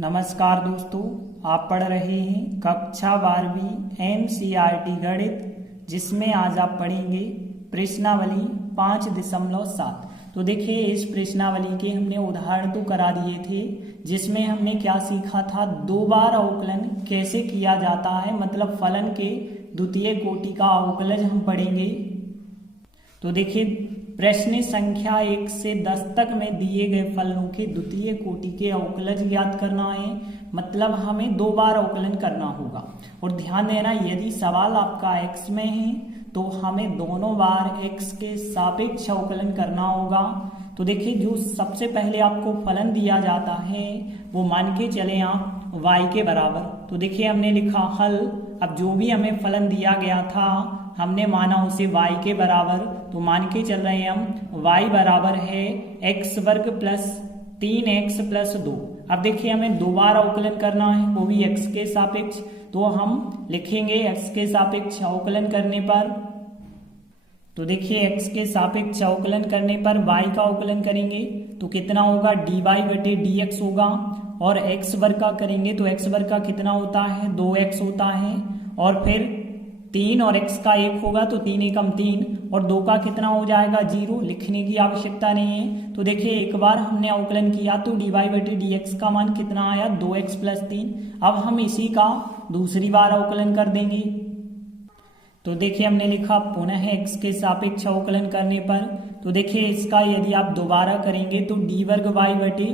नमस्कार दोस्तों, आप पढ़ रहे हैं कक्षा 12वीं एनसीईआरटी गणित, जिसमें आज आप पढ़ेंगे प्रश्नावली 5.7। तो देखिए, इस प्रश्नावली के हमने उदाहरण तो करा दिए थे, जिसमें हमने क्या सीखा था, दो बार अवकलन कैसे किया जाता है, मतलब फलन के द्वितीय कोटि का अवकलज हम पढ़ेंगे। तो देखिए, प्रश्न संख्या 1 से 10 तक में दिए गए फलनों के द्वितीय कोटि के अवकलज ज्ञात करना है, मतलब हमें दो बार अवकलन करना होगा। और ध्यान देना, यदि सवाल आपका x में है तो हमें दोनों बार x के सापेक्ष अवकलन करना होगा। तो देखिए, जो सबसे पहले आपको फलन दिया जाता है वो मान के चले आप y के बराबर। तो देखिए, हमने लिखा हल। अब जो भी हमें फलन दिया गया था हमने माना उसे y के बराबर, तो मान के चल रहे हैं हम y बराबर है x वर्ग प्लस 3x प्लस 2। अब देखिए, हमें दो बार अवकलन करना है, वो भी x के सापेक्ष। तो हम लिखेंगे x के सापेक्ष अवकलन करने पर, तो देखिए x के सापेक्ष अवकलन करने पर y का अवकलन करेंगे तो कितना होगा, dy बटे dx होगा। और x वर्ग का करेंगे तो x वर्ग का कितना होता है, 2x होता है। और फिर 3 और x का 1 होगा तो 3 एकम 3, और 2 का कितना हो जाएगा, 0। लिखने की आवश्यकता नहीं है। तो देखिए, एक बार हमने अवकलन किया तो dy बटे dx का मान कितना आया, 2x प्लस 3। अब हम इसी का दूसरी बार अवकलन कर देंगे। तो देखिए, हमने लिखा पुनः x के सापेक्ष अवकलन करने पर, तो देखिए इसका यदि आप दोबारा करेंगे तो डी वर्ग y बटे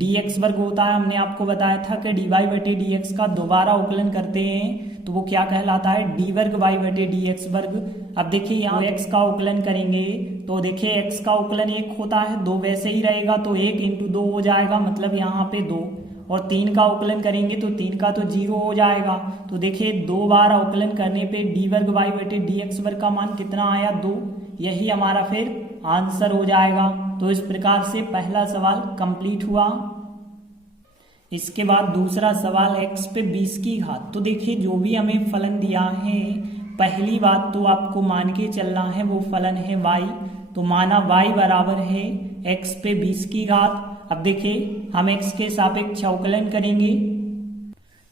dx वर्ग होता है। हमने आपको बताया था कि dy बटे dx का दोबारा अवकलन करते हैं तो वो क्या कहलाता है, डी वर्ग y बटे dx वर्ग। अब देखिए, यहाँ x का अवकलन करेंगे तो देखिए x का अवकलन 1 होता है, 2 वैसे ही रहेगा तो 1 × 2 हो जाएगा, मतलब यहाँ पे 2। और 3 का अवकलन करेंगे तो 3 का तो 0 हो जाएगा। तो देखिए, दो बार अवकलन करने पे डी वर्ग y बटे dx वर्ग का मान कितना आया, 2। यही हमारा फिर आंसर हो जाएगा। तो इस प्रकार से पहला सवाल कंप्लीट हुआ। इसके बाद दूसरा सवाल x पे 20 की घात। तो देखिए, जो भी हमें फलन दिया है, पहली बात तो आपको मान के चलना है वो फलन है y। तो माना y बराबर है x पे 20 की घात। अब देखिए, हम x के सापेक्ष अवकलन करेंगे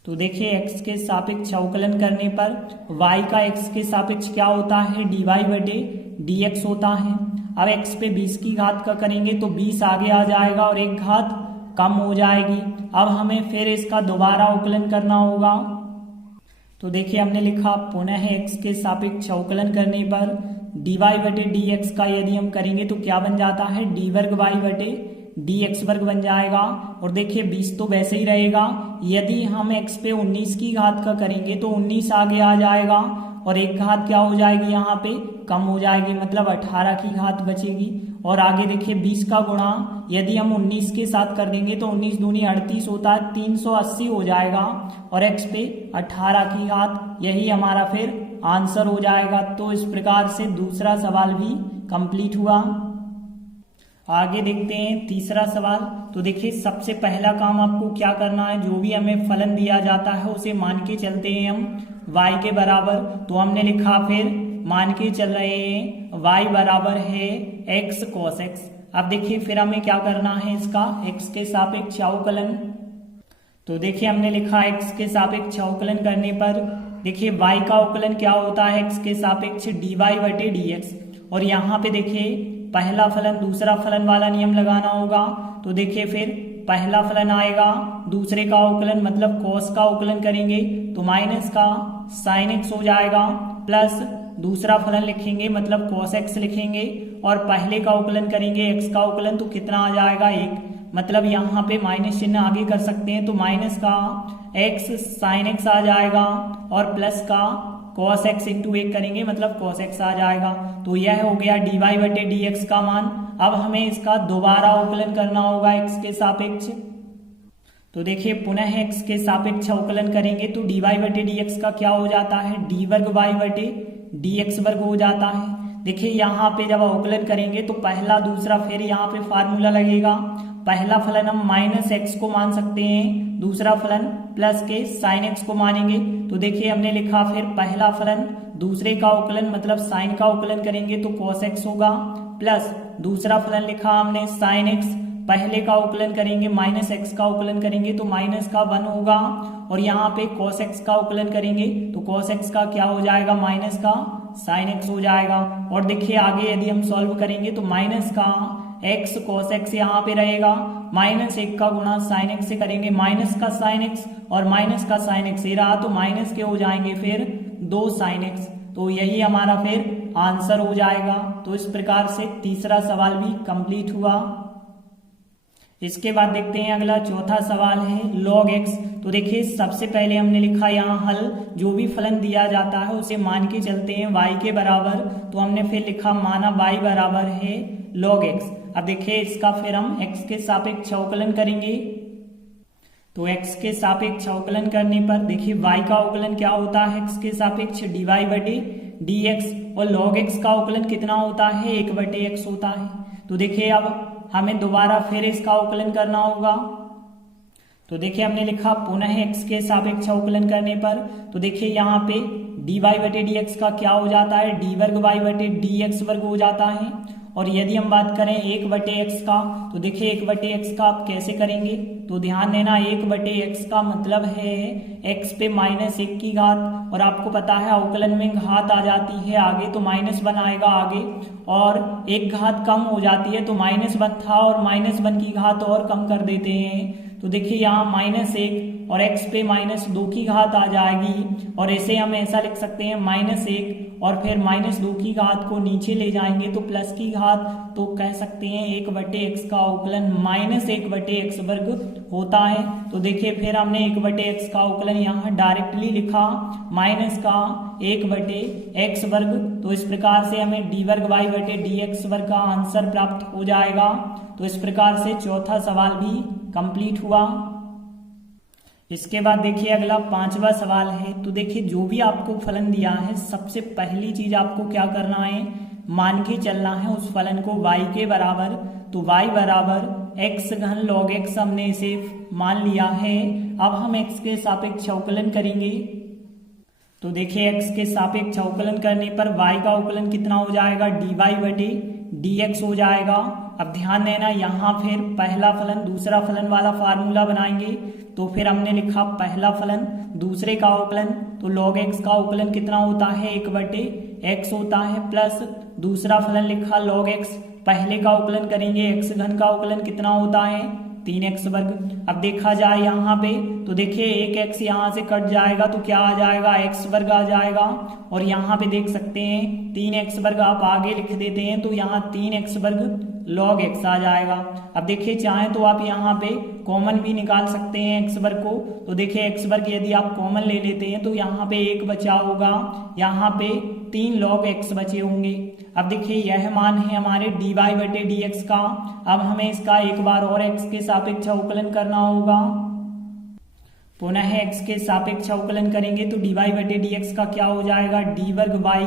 तो देखिए x के सापेक्ष अवकलन करने पर y का x के सापेक्ष क्या होता है, dy बटे dx होता है। अब x पे 20 की घात का करेंगे तो 20 आगे आ जाएगा और एक घात कम हो जाएगी। अब हमें फिर इसका दोबारा अवकलन करना होगा। तो देखिए, हमने लिखा पुनः x के सापेक्ष अवकलन करने पर dy बटे dx का यदि हम करेंगे तो क्या बन जाता है, डी वर्ग y बटे dx वर्ग बन जाएगा। और देखिए, 20 तो वैसे ही रहेगा। यदि हम x पे 19 की घात का करेंगे तो 19 आगे आ जाएगा और एक घात क्या हो जाएगी, यहाँ पे कम हो जाएगी, मतलब 18 की घात बचेगी। और आगे देखिए, 20 का गुणा यदि हम 19 के साथ कर देंगे तो 19 दूनी 38 होता है, 380 हो जाएगा। और x पे 18 की घात, यही हमारा फिर आंसर हो जाएगा। तो इस प्रकार से दूसरा सवाल भी कंप्लीट हुआ। आगे देखते हैं तीसरा सवाल। तो देखिए, सबसे पहला काम आपको क्या करना है, जो भी हमें फलन दिया जाता है उसे मान के चलते हैं हम y के बराबर। तो हमने लिखा, फिर मान के चल रहे हैं y बराबर है x cos x। अब देखिए, फिर हमें क्या करना है, इसका x के सापेक्ष अवकलन। तो देखिए, हमने लिखा x के सापेक्ष अवकलन करने पर देखिए y का अवकलन क्या होता है, x के सापेक्ष dy बटे dx। और यहाँ पे देखिए, पहला फलन दूसरा फलन वाला नियम लगाना होगा। तो देखिए, फिर पहला फलन आएगा, दूसरे का अवकलन मतलब cos का अवकलन करेंगे तो माइनस का sin x हो जाएगा, प्लस दूसरा फलन लिखेंगे मतलब cos x लिखेंगे, और पहले का अवकलन करेंगे x का अवकलन तो कितना आ जाएगा, 1। मतलब यहाँ पे माइनस चिन्ह आगे कर सकते हैं तो माइनस का x sin x आ जाएगा और प्लस का cos x इंटू 1 करेंगे मतलब cos x आ जाएगा। तो यह हो गया dy बटे dx का मान। अब हमें इसका दोबारा अवकलन करना होगा x के सापेक्ष। तो देखिए, पुनः x के सापेक्ष अवकलन करेंगे तो dy बटे dx का क्या हो जाता है, डी वर्ग y बटे dx वर्ग हो जाता है। देखिए, यहाँ पे जब अवकलन करेंगे तो पहला दूसरा फिर यहाँ पे फार्मूला लगेगा। पहला फलन हम माइनस x को मान सकते हैं, दूसरा फलन प्लस के sin x को मानेंगे। तो देखिए, हमने लिखा फिर पहला फलन दूसरे का अवकलन मतलब sin का अवकलन करेंगे तो cos x होगा, प्लस दूसरा फलन लिखा हमने sin x पहले का अवकलन करेंगे माइनस एक्स का अवकलन करेंगे तो माइनस का 1 होगा, और यहाँ पे cos x का अवकलन करेंगे तो cos x का क्या हो जाएगा, माइनस का sin x हो जाएगा। और देखिए आगे यदि हम सॉल्व करेंगे तो माइनस का x cos x यहाँ पे रहेगा, माइनस 1 का गुणा sin x से करेंगे, माइनस का sin x और माइनस का sin x ये रहा, तो माइनस के हो जाएंगे फिर 2 sin x, तो यही हमारा फिर आंसर हो जाएगा। तो इस प्रकार से तीसरा सवाल भी कंप्लीट हुआ। इसके बाद देखते हैं अगला चौथा सवाल है log x। तो देखिए सबसे पहले हमने लिखा यहाँ हल, जो भी फलन दिया जाता है उसे मान के चलते हैं y के बराबर, तो हमने फिर लिखा माना y बराबर है log x। अब देखिए इसका फिर हम x के सापेक्ष अवकलन करेंगे, तो x के सापेक्ष अवकलन करने पर देखिए y का अवकलन क्या होता है, x के सापेक्ष dy बटे dx, और log x का अवकलन कितना होता है, 1 बटे x होता है। तो देखिए अब हमें दोबारा फिर इसका अवकलन करना होगा, तो देखिए हमने लिखा पुनः x के सापेक्ष अवकलन करने पर, तो देखिए यहाँ पे dy बटे dx का क्या हो जाता है, d वर्ग y बटे dx वर्ग हो जाता है। और यदि हम बात करें 1 बटे x का, तो देखिए 1 बटे x का आप कैसे करेंगे, तो ध्यान देना 1 बटे x का मतलब है x पे -1 की घात, और आपको पता है अवकलन में घात आ जाती है आगे तो -1 आएगा आगे, और एक घात कम हो जाती है तो -1 था और -1 की घात और कम कर देते हैं। तो देखिए यहाँ -1 और x पे -2 की घात आ जाएगी, और ऐसे हम ऐसा लिख सकते हैं -1 और फिर -2 की घात को नीचे ले जाएंगे तो प्लस की घात, तो कह सकते हैं 1 बटे x का अवकलन -1 बटे x वर्ग होता है। तो देखिए फिर हमने 1 बटे x का अवकलन यहाँ डायरेक्टली लिखा माइनस का 1 बटे x वर्ग, तो इस प्रकार से हमें d वर्ग y बटे dx वर्ग का आंसर प्राप्त हो जाएगा। तो इस प्रकार से चौथा सवाल भी कंप्लीट हुआ। इसके बाद देखिए अगला पांचवा सवाल है। तो देखिए जो भी आपको फलन दिया है सबसे पहली चीज आपको क्या करना है, मान के चलना है उस फलन को y के बराबर। तो y बराबर x घन log x हमने इसे मान लिया है। अब हम x के सापेक्ष अवकलन करेंगे, तो देखिए x के सापेक्ष अवकलन करने पर y का अवकलन कितना हो जाएगा, dy बटे dx हो जाएगा। अब ध्यान देना यहाँ फिर पहला फलन दूसरा फलन वाला फार्मूला बनाएंगे, तो फिर हमने लिखा पहला फलन दूसरे का अवकलन, तो log x का अवकलन कितना होता है, 1 बटे x होता है, प्लस दूसरा फलन लिखा log x, पहले का अवकलन करेंगे x घन का अवकलन कितना होता है, 3x वर्ग। अब देखा जाए यहाँ पे तो देखिए 1x यहाँ से कट जाएगा तो क्या आ जाएगा, x वर्ग आ जाएगा, और यहाँ पे देख सकते हैं 3x वर्ग आप आगे लिख देते हैं तो यहाँ 3x वर्ग log x आ जाएगा। अब देखिए चाहे तो आप यहाँ पे कॉमन भी निकाल सकते हैं x वर्ग को, तो देखिए x वर्ग यदि आप कॉमन ले लेते हैं तो यहाँ पे 1 बचा होगा, यहाँ पे 3 log x बचे होंगे। अब देखिए यह मान है हमारे dy बटे dx का। अब हमें इसका एक बार और x के सापेक्ष अवकलन करना होगा, पुनः x के सापेक्ष अवकलन करेंगे तो dy बटे dx का क्या हो जाएगा, d वर्ग y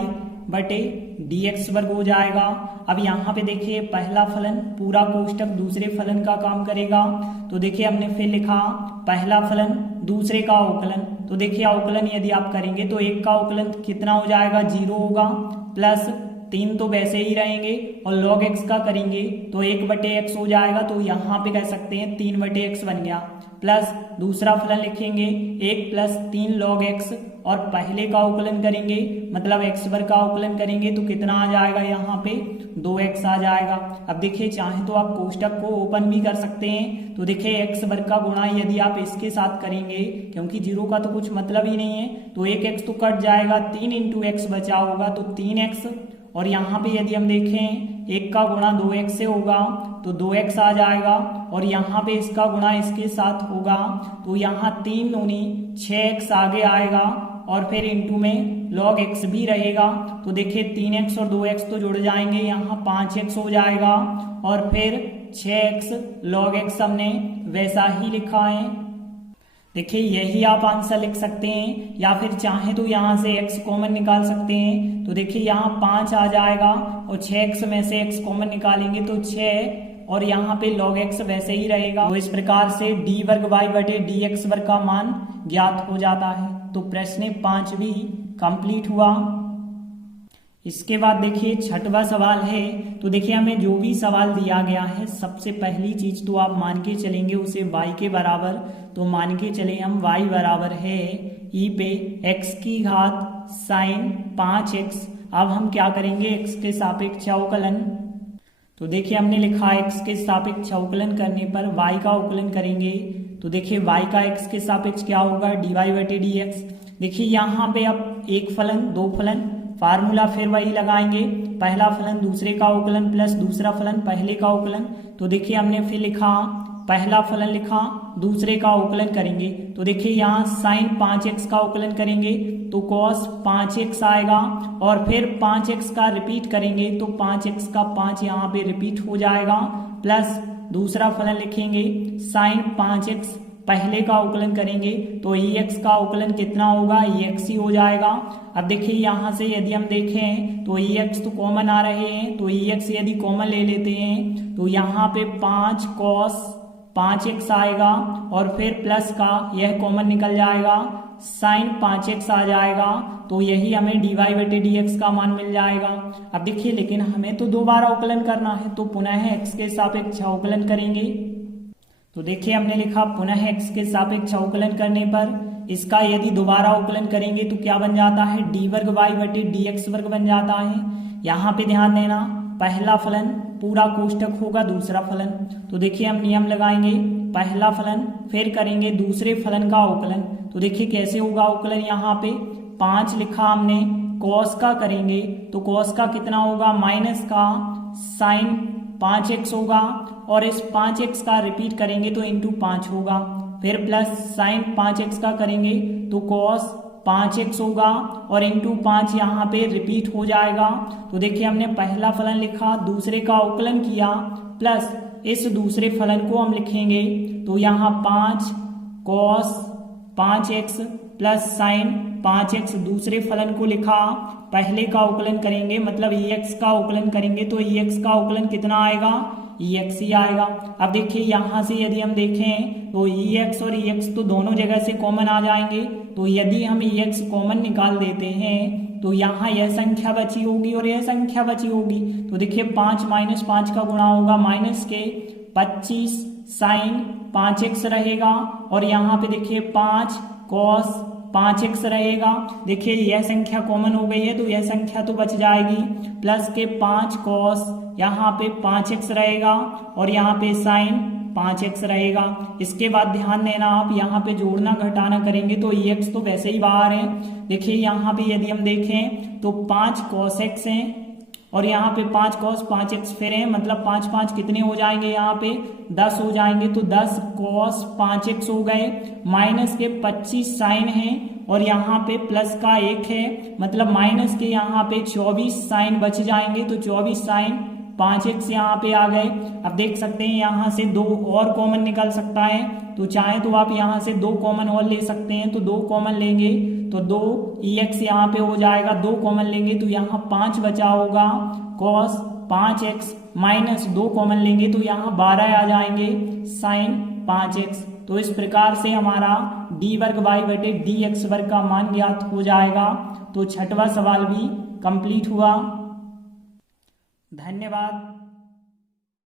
बटे dx वर्ग हो जाएगा। अब यहाँ पे देखिए पहला फलन पूरा कोष्टक दूसरे फलन का काम करेगा, तो देखिए हमने फिर लिखा पहला फलन दूसरे का अवकलन, तो देखिए अवकलन यदि आप करेंगे तो 1 का अवकलन कितना हो जाएगा, 0 होगा, प्लस 3 तो वैसे ही रहेंगे, और log x का करेंगे तो 1 बटे x हो जाएगा, तो यहाँ पे कह सकते हैं 3 बटे x बन गया, प्लस दूसरा फलन लिखेंगे 1 प्लस 3 log x, और पहले का अवकलन करेंगे मतलब x वर्ग का अवकलन करेंगे तो कितना आ जाएगा, यहाँ पे 2x आ जाएगा। अब देखिए चाहे तो आप कोष्टक को ओपन भी कर सकते हैं, तो देखिए x वर्ग का गुणा यदि आप इसके साथ करेंगे, क्योंकि 0 का तो कुछ मतलब ही नहीं है, तो 1x तो कट जाएगा, 3 इंटू x बचा होगा तो 3x, और यहाँ पे यदि हम देखें 1 का गुणा 2x से होगा तो 2x आ जाएगा, और यहाँ पे इसका गुणा इसके साथ होगा तो यहाँ 3 दूनी 6x आगे आएगा, और फिर इंटू में log x भी रहेगा, तो देखिए 3x और 2x तो जुड़ जाएंगे, यहाँ 5x हो जाएगा, और फिर 6x log x हमने वैसा ही लिखा है। देखिए यही आप आंसर लिख सकते हैं, या फिर चाहे तो यहाँ से x कॉमन निकाल सकते हैं, तो देखिए यहाँ 5 आ जाएगा और 6x में से x कॉमन निकालेंगे तो 6, और यहाँ पे log x वैसे ही रहेगा। तो इस प्रकार से d वर्ग y बटे dx वर्ग का मान ज्ञात हो जाता है। तो प्रश्न 5 भी कंप्लीट हुआ। इसके बाद देखिए छठवां सवाल है। तो देखिए हमें जो भी सवाल दिया गया है सबसे पहली चीज तो आप मान के चलेंगे उसे y के बराबर। तो मान के चले हम y बराबर है e पे x की घात साइन 5x। अब हम क्या करेंगे x के सापेक्ष अवकलन। तो देखिए हमने लिखा x के सापेक्ष अवकलन करने पर y का अवकलन करेंगे। तो देखिए y का x के सापेक्ष क्या होगा dy/dx। देखिए यहाँ पे अब एक फलन दो फलन फार्मूला फिर वही लगाएंगे, पहला फलन दूसरे का अवकलन प्लस दूसरा फलन पहले का अवकलन। तो देखिए हमने फिर लिखा पहला फलन लिखा दूसरे का अवकलन करेंगे। तो देखिए यहाँ साइन 5x का अवकलन करेंगे तो कॉस 5x आएगा और फिर 5x का रिपीट करेंगे तो 5x का 5 यहाँ पे रिपीट हो जाएगा प्लस दूसरा फलन लिखेंगे साइन 5x पहले का अवकलन करेंगे तो ex का अवकलन कितना होगा ex ही हो जाएगा। अब देखिए यहाँ से यदि हम देखें तो ex तो कॉमन आ रहे हैं तो ex यदि कॉमन ले लेते हैं तो यहाँ पे 5 cos 5x आएगा और फिर प्लस का यह कॉमन निकल जाएगा साइन 5x आ जाएगा। तो यही हमें dy/dx का मान मिल जाएगा। अब देखिए लेकिन हमें तो दोबारा अवकलन करना है तो पुनः x के सापेक्ष अवकलन करेंगे। तो देखिए हमने लिखा पुनः x के सापेक्ष अवकलन करने पर इसका यदि दोबारा अवकलन करेंगे तो क्या बन जाता है dy बटे dx वर्ग बन जाता है। यहाँ पे ध्यान देना पहला फलन पूरा कोष्टक होगा दूसरा फलन। तो देखिए हम नियम लगाएंगे पहला फलन फिर करेंगे दूसरे फलन का अवकलन। तो देखिए कैसे होगा अवकलन, यहाँ पे 5 लिखा हमने कॉस का करेंगे तो कॉस का कितना होगा माइनस का साइन 5x होगा और इस 5x का रिपीट करेंगे तो इंटू 5 होगा फिर प्लस साइन 5x का करेंगे तो कॉस 5x होगा और इंटू 5 यहाँ पे रिपीट हो जाएगा। तो देखिए हमने पहला फलन लिखा दूसरे का अवकलन किया प्लस इस दूसरे फलन को हम लिखेंगे तो यहाँ 5 cos 5x plus sign 5x दूसरे फलन को लिखा पहले का अवकलन करेंगे मतलब ex का अवकलन करेंगे तो ex का अवकलन कितना आएगा ex ही आएगा। अब देखिए यहाँ से यदि हम देखें तो ex और ex तो दोनों जगह से कॉमन आ जाएंगे। तो यदि हम ex कॉमन निकाल देते हैं तो यहाँ यह संख्या बची होगी और यह संख्या बची होगी। तो देखिए 5 - 5 का गुणा होगा माइनस के 25 साइन 5x रहेगा और यहाँ पे देखिए 5 कॉस 5x रहेगा। देखिए यह संख्या कॉमन हो गई है तो यह संख्या तो बच जाएगी प्लस के 5 कॉस यहाँ पे 5x रहेगा और यहाँ पे साइन 5x रहेगा। इसके बाद ध्यान देना आप यहाँ पे जोड़ना घटाना करेंगे तो ex तो वैसे ही बाहर है। देखिए यहाँ पे यदि हम देखें तो 5 cos x है और यहाँ पे 5 cos 5x फिर है मतलब 5 5 कितने हो जाएंगे यहाँ पे 10 हो जाएंगे तो 10 cos 5x हो गए माइनस के 25 साइन है और यहाँ पे प्लस का 1 है मतलब माइनस के यहाँ पे 24 साइन बच जाएंगे तो 24 साइन 5x यहाँ पे आ गए। अब देख सकते हैं यहाँ से 2 और कॉमन निकल सकता है तो चाहे तो आप यहाँ से 2 कॉमन और ले सकते हैं तो 2 कॉमन लेंगे तो 2 ex यहाँ पे हो जाएगा 2 कॉमन लेंगे तो यहाँ 5 बचा होगा cos 5x माइनस 2 कॉमन लेंगे तो यहाँ 12 आ जाएंगे साइन 5x। तो इस प्रकार से हमारा d वर्ग y बटे dx वर्ग का मान ज्ञात हो जाएगा। तो छठवां सवाल भी कंप्लीट हुआ। धन्यवाद।